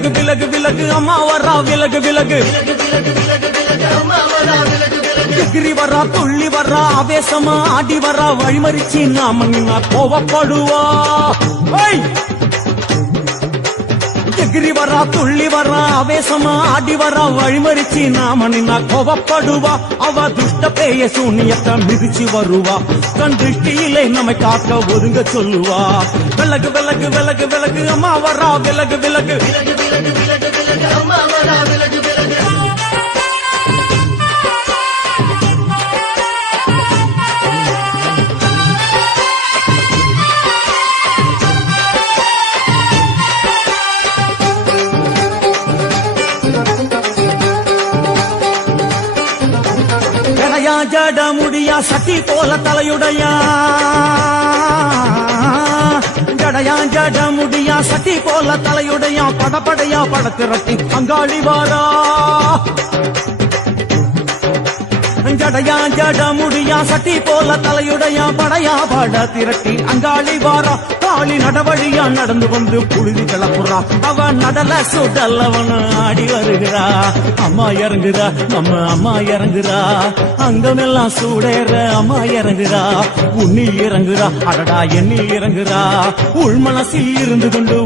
விலகு விலகு விலகு அம்மா வரா விலகு விலகு எகிரி வரா துள்ளி வரா ஆவேசமா ஆடி வரா வழிமறிச்சு நாம நின்னா கோவப்படுவா எகிரி வரா துள்ளி வரா ஆவேசமா ஆடி வரா வழிமறிச்சு நாம நின்னா கோவப்படுவா அவ துஷ்ட பேய சூனியத்தை மிதிச்சு வருவா கண் திருஷ்டியிலே நம்மை காக்க ஒதுங்க சொல்லுவா விலகு விலகு விலகு விலகு அம்மா வரா விலகு விலகு அம்மா வரா விலகு விலகு ஜட முடியா சட்டி போல தலையுடையா ஜடையா ஜட முடியா சட்டி போல தலையுடையா படப்படையா படத்திரட்டி அங்காளி வாரா ஜடையா ஜட முடியா சட்டி போல தலையுடையா படையா பட திரட்டி அங்காளி வாரா காளி நடவழியா நடந்து வந்து புழுதி கிளப்புறா அவ நடல சுடல் அவன் ஆடி வருகிறா அம்மா இறங்குறா நம்ம அம்மா இறங்குறா அங்கமெல்லாம் சூடேற அம்மா இறங்குறா உன்னில் இறங்குறா அடடா எண்ணில் இறங்குறா உள் மனசில் இருந்து கொண்டு